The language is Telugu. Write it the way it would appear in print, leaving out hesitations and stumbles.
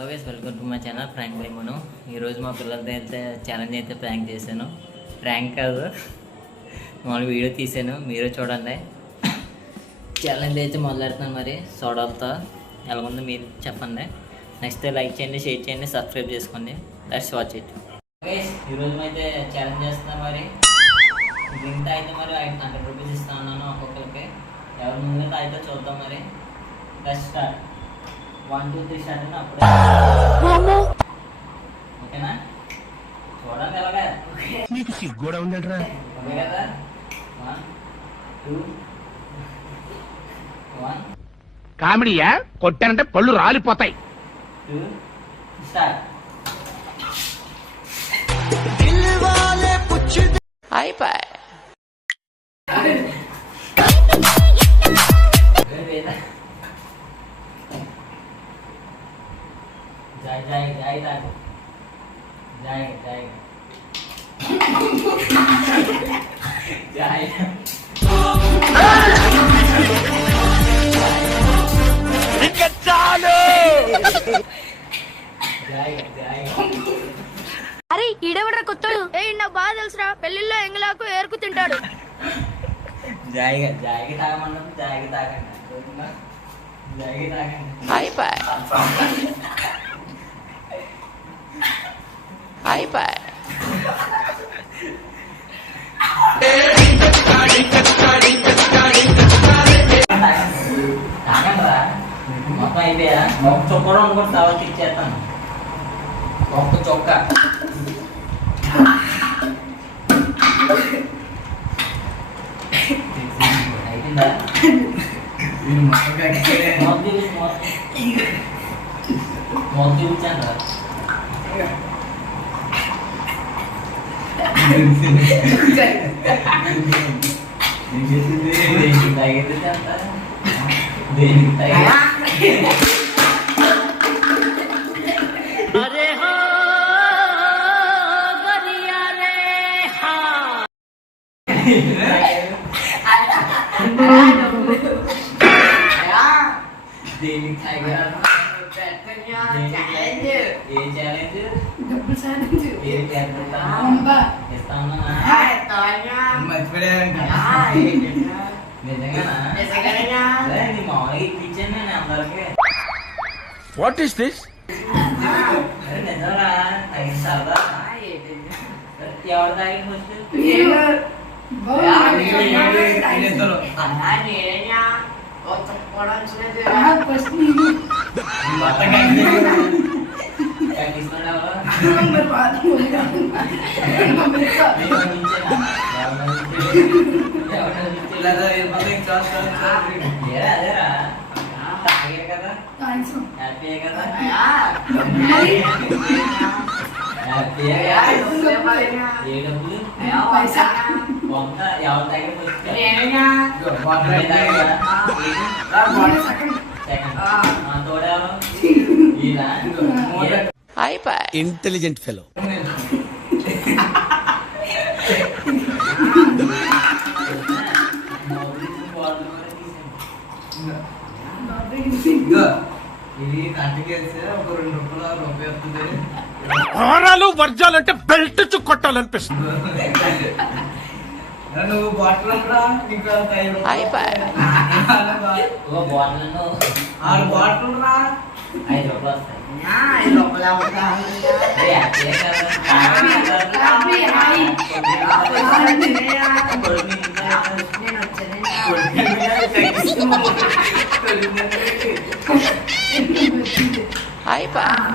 Hello guys, welcome to my channel prank by Manu. ఈరోజు మా పిల్లలతో అయితే ఛాలెంజ్ అయితే ప్రాంక్ చేశాను. ప్రాంక్ కాదు, మామూలు వీడియో తీసాను, మీరు చూడండి. ఛాలెంజ్ అయితే మొదలెడుతున్నాను. మరి సోడాలతో ఎలాగుందో మీరు చెప్పండి. నెక్స్ట్ లైక్ చేయండి, షేర్ చేయండి, సబ్స్క్రైబ్ చేసుకోండి. Let's watch it. గైస్, ఈరోజు అయితే ఛాలెంజ్ చేస్తున్నాను. మరి డ్రింక్ అయితే మరి 100 రూపీస్ ఇస్తా ఉన్నాను ఒక్కొక్కరికి. ఎవరు ముందు అయితే చూద్దాం. మరి లెట్స్ స్టార్ట్. 1 2 3 స్టార్ట్ అయినా అప్పుడే ఓకేనా? చూడండి ఎలాగా. నీకు సిగ్గుడా ఉందంటరా? ఓకే కదా? 1 2 1 కామెడీయా? కొట్టానంటే పళ్ళు రాలిపోతాయి. 2 స్టార్ట్. అయిపోయి जाए जाए जाए तक जाए जाए जाए అరే ఈడెవడ్రా కొత్తడు? నాకు బాగా తెలుసురా, పెళ్లిలో ఎంగలాకు ఏరుకు తింటాడు. जाएगा जाएगा తాగమన్నా जाएगा తాగండి. जाएगा తాగండి. అయిపోయి అయిపోయి తాగండిరా. మొత్తం అయిపోయా? ఒక్క చొక్క కూడా అనుకోండి, తర్వాత ఇచ్చేస్తాను. ఒక్క చొక్క అయిపోయిందా? మొత్తం చూపించాను రా. దేనికి తాగేది అంత? దేనికి తాగేది? దేనికి తాగారు? ఏ ఛాలెంజ్? నిజంగానా? నీ మామూలుగా ఇప్పించాను నేను అందరికి. What is this? నిజంరా? ఐదు సార్లు ఎవరు తాగి ఫస్ట్? అదేరా తాగారు కదా, హ్యాపీ కదా? ఏ డబ్బులు? వంద ఎవరు తాగారు ఫస్ట్? తోడేవరు? అయిపోయి ఇంటెలిజెంట్ ఫెలో. ఇది కంటికేస్తే ఒక 2 రూపాయలు వస్తుంది. ఆరాలు వర్జాలంటే బెల్ట్ చు కొట్టాలనిపిస్తుంది. నువ్వు బాటిల్ అయిపోయి బాటిల్ 6 బాటిల్ రా, 5 రూపాయలు వస్తాయి. అయిపోయి